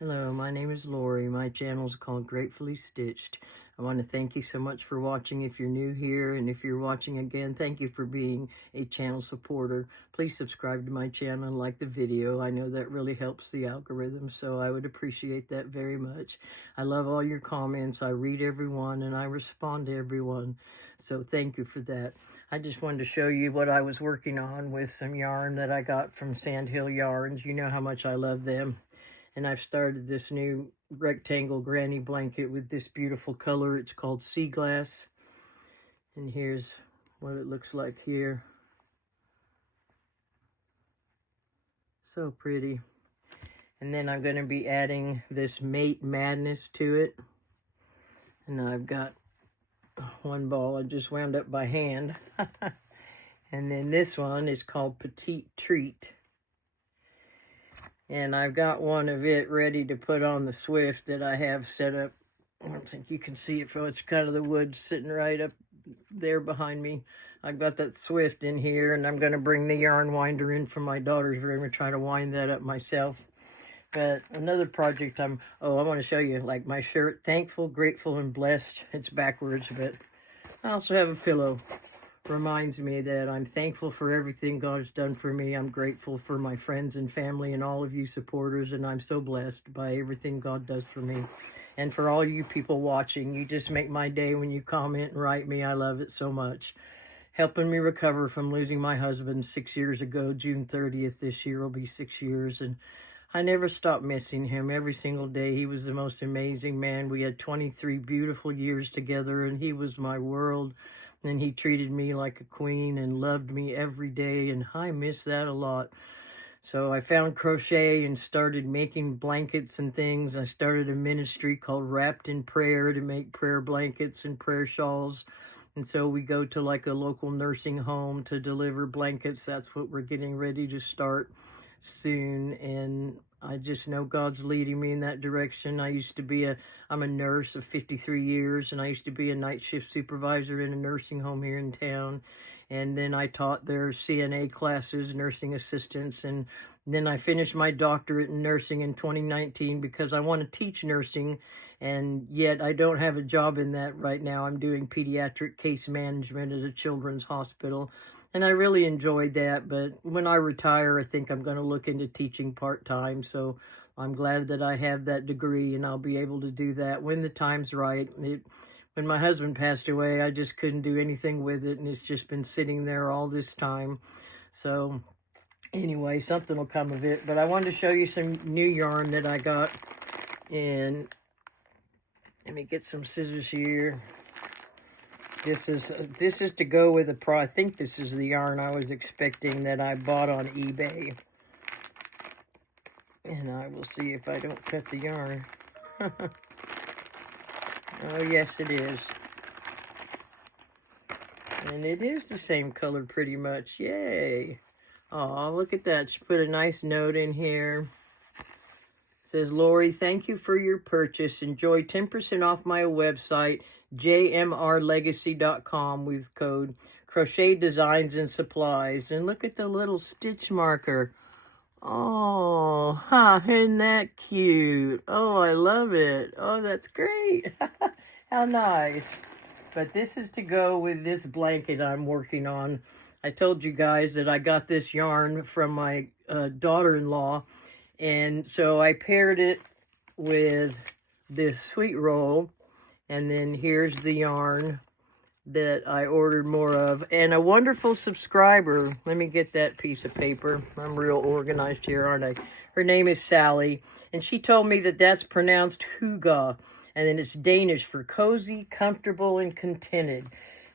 Hello, my name is Lori. My channel is called Gratefully Stitched. I want to thank you so much for watching if you're new here, and if you're watching again, thank you for being a channel supporter. Please subscribe to my channel and like the video. I know that really helps the algorithm, so I would appreciate that very much. I love all your comments. I read everyone and I respond to everyone, so thank you for that. I just wanted to show you what I was working on with some yarn that I got from Sandhill Yarns. You know how much I love them. And I've started this new rectangle granny blanket with this beautiful color. It's called Sea Glass. And here's what it looks like here. So pretty. And then I'm going to be adding this Mate Madness to it. And I've got one ball I just wound up by hand. And then this one is called Petite Treat. And I've got one of it ready to put on the Swift that I have set up. I don't think you can see it from it's kind of the wood sitting right up there behind me. I've got that Swift in here, and I'm going to bring the yarn winder in from my daughter's room and try to wind that up myself. But another project I want to show you, like my shirt, Thankful, Grateful, and Blessed. It's backwards, but I also have a pillow. Reminds me that I'm thankful for everything God has done for me. I'm grateful for my friends and family and all of you supporters, and I'm so blessed by everything God does for me. And for all you people watching, you just make my day when you comment and write me. I love it so much. Helping me recover from losing my husband 6 years ago. June 30th this year will be 6 years, and I never stopped missing him. Every single day, he was the most amazing man. We had 23 beautiful years together, and he was my world. And he treated me like a queen and loved me every day, and I miss that a lot. So I found crochet and started making blankets and things. I started a ministry called Wrapped in Prayer to make prayer blankets and prayer shawls. And so we go to like a local nursing home to deliver blankets. That's what we're getting ready to start soon. And I just know God's leading me in that direction. I'm a nurse of 53 years, and I used to be a night shift supervisor in a nursing home here in town. And then I taught their CNA classes, nursing assistants, and then I finished my doctorate in nursing in 2019 because I want to teach nursing, and yet I don't have a job in that right now. I'm doing pediatric case management at a children's hospital. And I really enjoyed that, but when I retire, I think I'm going to look into teaching part-time, so I'm glad that I have that degree, and I'll be able to do that when the time's right. When my husband passed away, I just couldn't do anything with it, and it's just been sitting there all this time. So anyway, something will come of it, but I wanted to show you some new yarn that I got, and let me get some scissors here. This is to go with I think this is the yarn I was expecting that I bought on eBay. And I will see if I don't cut the yarn. Oh, yes, it is. And it is the same color pretty much. Yay. Oh, look at that. She put a nice note in here. It says, Lori, thank you for your purchase. Enjoy 10% off my website, jmrlegacy.com, with code Crochet Designs and Supplies. And look at the little stitch marker. Oh, isn't that cute? Oh, I love it. Oh, that's great. How nice. But this is to go with this blanket I'm working on. I told you guys that I got this yarn from my daughter-in-law, and so I paired it with this sweet roll. And then here's the yarn that I ordered more of. And a wonderful subscriber, let me get that piece of paper. I'm real organized here, aren't I? Her name is Sally, and she told me that that's pronounced Huga, and then it's Danish for cozy, comfortable, and contented.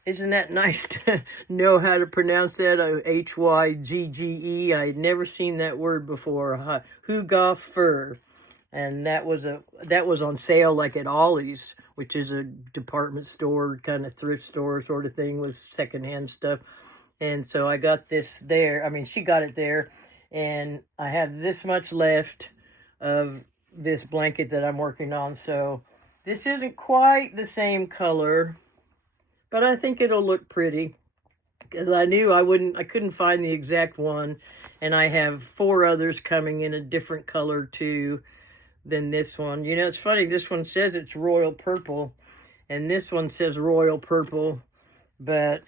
Isn't that nice to know how to pronounce that? H-Y-G-G-E. I had never seen that word before. Huga fur. And that was on sale like at Ollie's, which is a department store, kind of thrift store sort of thing with secondhand stuff. And so I got this there. I mean, she got it there. And I have this much left of this blanket that I'm working on. So this isn't quite the same color, but I think it'll look pretty. Because I knew I couldn't find the exact one. And I have 4 others coming in a different color too, than this one. You know, it's funny, this one says it's royal purple, and this one says royal purple, but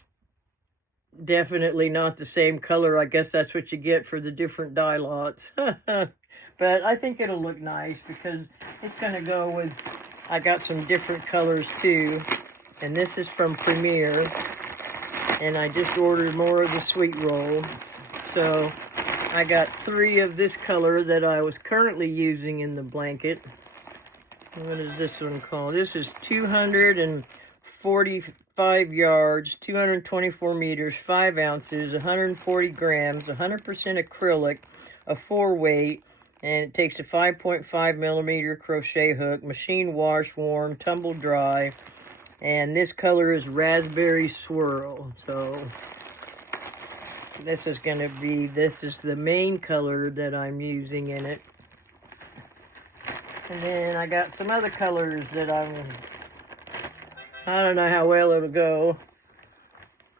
definitely not the same color. I guess that's what you get for the different dye lots. But I think it'll look nice because it's going to go with, I got some different colors too. And this is from Premier. And I just ordered more of the sweet roll. So I got 3 of this color that I was currently using in the blanket. What is this one called? This is 245 yards, 224 meters, 5 ounces, 140 grams, 100% acrylic, a 4-weight, and it takes a 5.5 millimeter crochet hook, machine wash, worn, tumble dry, and this color is raspberry swirl. So this is going to be, this is the main color that I'm using in it. And then I got some other colors that I don't know how well it'll go.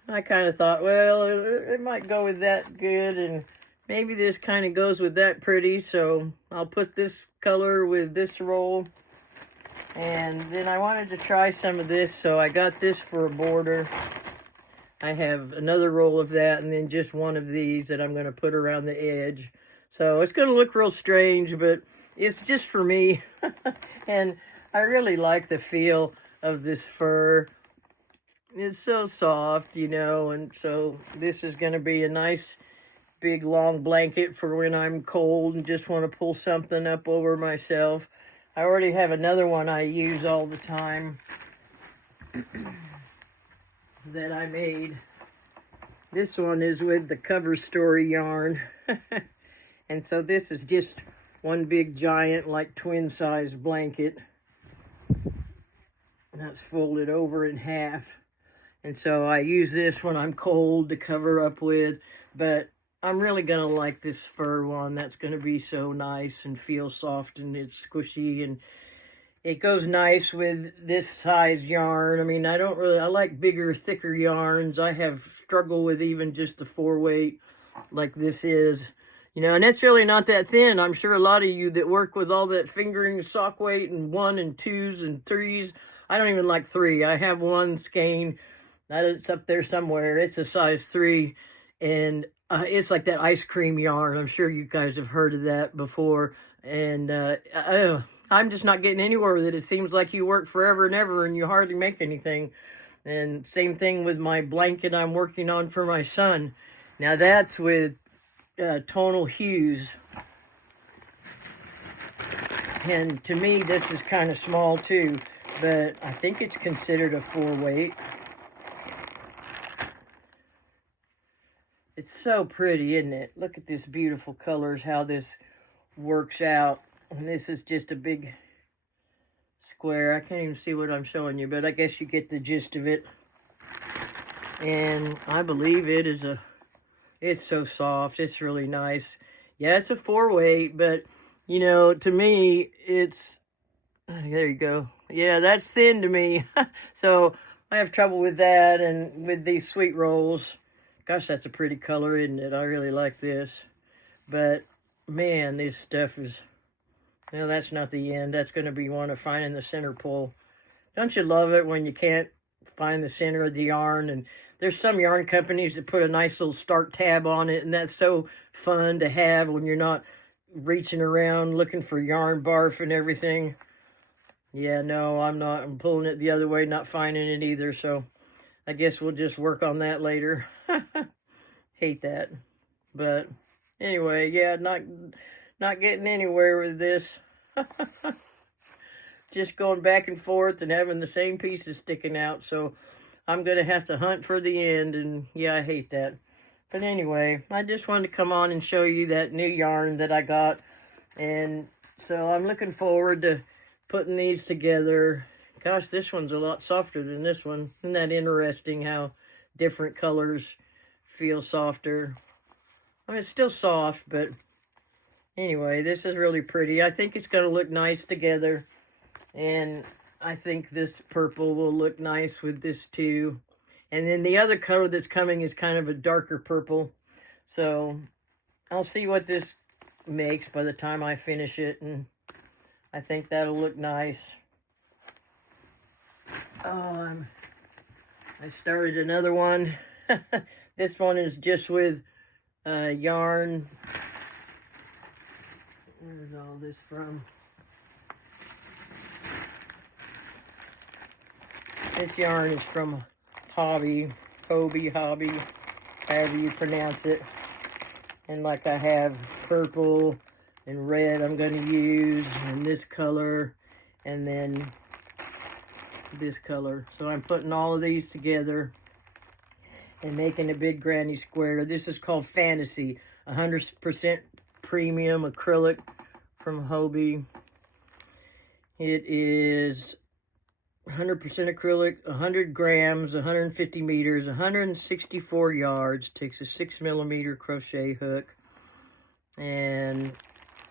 I kind of thought, well, it might go with that good, and maybe this kind of goes with that pretty, so I'll put this color with this roll. And then I wanted to try some of this, so I got this for a border. I have another roll of that, and then just one of these that I'm going to put around the edge. So it's going to look real strange, but it's just for me. And I really like the feel of this fur. It's so soft, you know, and so this is going to be a nice big long blanket for when I'm cold and just want to pull something up over myself. I already have another one I use all the time that I made. This one is with the Cover Story yarn. And so this is just one big giant, like twin-size blanket. And that's folded over in half. And so I use this when I'm cold to cover up with. But I'm really going to like this fur one. That's going to be so nice and feel soft, and it's squishy, and it goes nice with this size yarn. I mean, I like bigger, thicker yarns. I have struggled with even just the 4-weight like this is. You know, and it's really not that thin. I'm sure a lot of you that work with all that fingering sock weight and 1 and 2s and 3s. I don't even like 3. I have one skein. It's up there somewhere. It's a size 3. And it's like that ice cream yarn. I'm sure you guys have heard of that before. And I'm just not getting anywhere with it. It seems like you work forever and ever and you hardly make anything. And same thing with my blanket I'm working on for my son. Now that's with tonal hues. And to me, this is kind of small too, but I think it's considered a 4-weight. It's so pretty, isn't it? Look at this beautiful colors, how this works out. And this is just a big square. I can't even see what I'm showing you, but I guess you get the gist of it. And I believe it is it's so soft. It's really nice. Yeah, it's a 4-weight, but, you know, to me, it's, there you go. Yeah, that's thin to me. So I have trouble with that, and with these sweet rolls. Gosh, that's a pretty color, isn't it? I really like this. But, man, this stuff is, well, that's not the end. That's going to be one of finding the center pull. Don't you love it when you can't find the center of the yarn? And there's some yarn companies that put a nice little start tab on it, and that's so fun to have when you're not reaching around looking for yarn barf and everything. Yeah, no, I'm not. I'm pulling it the other way, not finding it either, so I guess we'll just work on that later. Hate that. But anyway, yeah, not getting anywhere with this. Just going back and forth and having the same pieces sticking out, so I'm going to have to hunt for the end, and yeah, I hate that. But anyway, I just wanted to come on and show you that new yarn that I got, and so I'm looking forward to putting these together. Gosh, this one's a lot softer than this one. Isn't that interesting how different colors feel softer? I mean, it's still soft, but anyway, this is really pretty. I think it's going to look nice together, and I think this purple will look nice with this too. And then the other color that's coming is kind of a darker purple. So I'll see what this makes by the time I finish it. And I think that'll look nice. Oh, I started another one. This one is just with yarn. Where's all this from? This yarn is from Hobby, however you pronounce it. And like I have purple and red I'm going to use, and this color, and then this color. So I'm putting all of these together and making a big granny square. This is called Fantasy, 100% premium acrylic from Hobie. It is 100% acrylic, 100 grams, 150 meters, 164 yards. Takes a 6mm crochet hook. And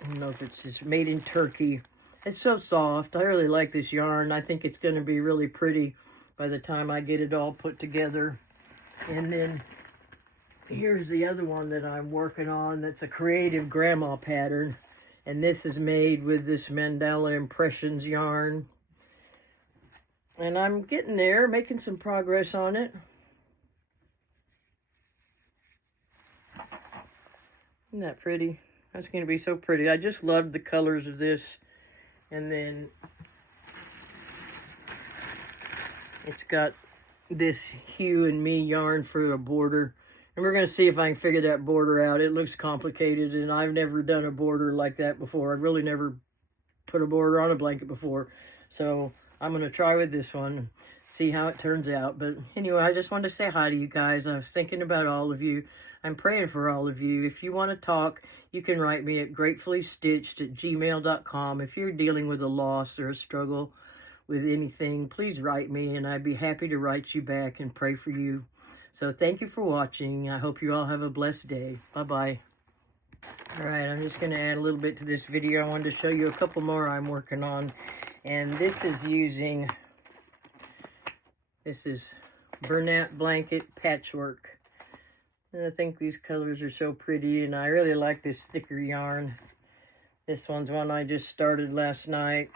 I don't know if it's made in Turkey. It's so soft. I really like this yarn. I think it's going to be really pretty by the time I get it all put together. And then here's the other one that I'm working on. That's a creative grandma pattern. And this is made with this Mandala Impressions yarn. And I'm getting there, making some progress on it. Isn't that pretty? That's going to be so pretty. I just love the colors of this. And then it's got this Hue and Me yarn for a border. And we're going to see if I can figure that border out. It looks complicated, and I've never done a border like that before. I've really never put a border on a blanket before. So I'm going to try with this one, see how it turns out. But anyway, I just wanted to say hi to you guys. I was thinking about all of you. I'm praying for all of you. If you want to talk, you can write me at gratefullystitched@gmail.com. If you're dealing with a loss or a struggle with anything, please write me, and I'd be happy to write you back and pray for you. So thank you for watching. I hope you all have a blessed day. Bye-bye. All right, I'm just going to add a little bit to this video. I wanted to show you a couple more I'm working on. And this is Bernat Blanket Patchwork. And I think these colors are so pretty, and I really like this thicker yarn. This one's one I just started last night,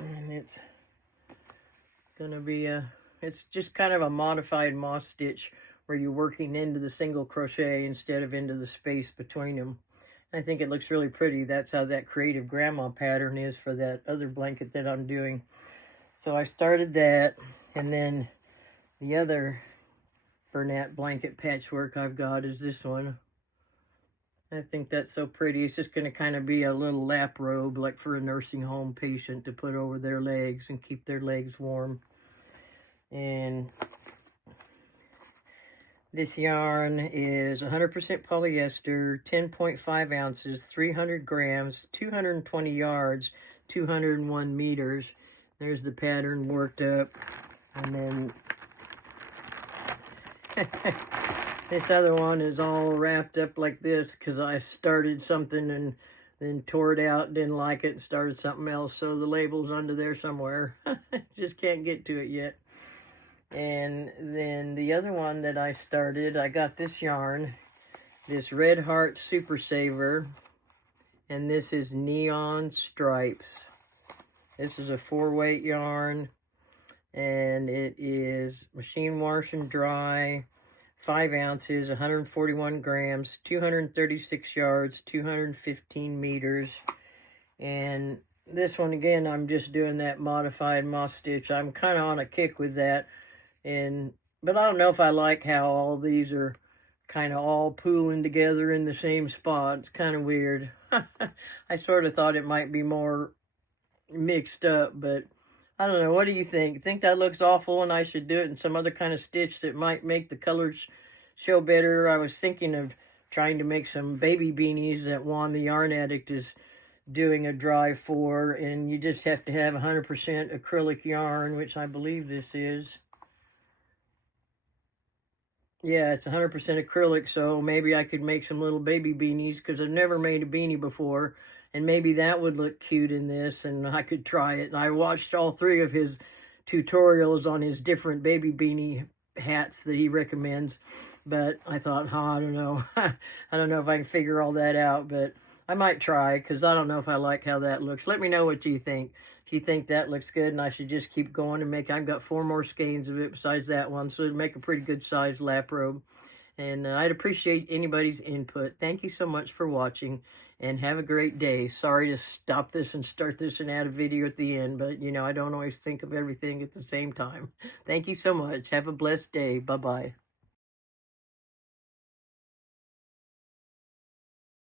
and it's gonna be it's just kind of a modified moss stitch where you're working into the single crochet instead of into the space between them. I think it looks really pretty. That's how that creative grandma pattern is for that other blanket that I'm doing. So I started that, and then the other Bernat blanket patchwork I've got is this one. I think that's so pretty. It's just going to kind of be a little lap robe, like for a nursing home patient to put over their legs and keep their legs warm. And this yarn is 100% polyester, 10.5 ounces, 300 grams, 220 yards, 201 meters. There's the pattern worked up. And then this other one is all wrapped up like this because I started something and then tore it out, didn't like it, and started something else. So the label's under there somewhere. Just can't get to it yet. And then the other one that I started, I got this yarn, this Red Heart Super Saver, and this is Neon Stripes. This is a 4-weight yarn, and it is machine wash and dry, 5 ounces, 141 grams, 236 yards, 215 meters. And this one, again, I'm just doing that modified moss stitch. I'm kind of on a kick with that. But I don't know if I like how all these are kind of all pooling together in the same spot. It's kind of weird. I sort of thought it might be more mixed up, but I don't know. What do you think? Think that looks awful and I should do it in some other kind of stitch that might make the colors show better? I was thinking of trying to make some baby beanies that Juan the Yarn Addict is doing a drive for, and you just have to have 100% acrylic yarn, which I believe this is. Yeah, it's 100% acrylic, so maybe I could make some little baby beanies because I've never made a beanie before, and maybe that would look cute in this, and I could try it. And I watched all 3 of his tutorials on his different baby beanie hats that he recommends, but I thought, I don't know. I don't know if I can figure all that out, but I might try, because I don't know if I like how that looks. Let me know what you think. If you think that looks good and I should just keep going and make, I've got 4 more skeins of it besides that one, so it'd make a pretty good sized lap robe. And I'd appreciate anybody's input. Thank you so much for watching, and have a great day. Sorry to stop this and start this and add a video at the end, but you know, I don't always think of everything at the same time. Thank you so much. Have a blessed day. Bye-bye.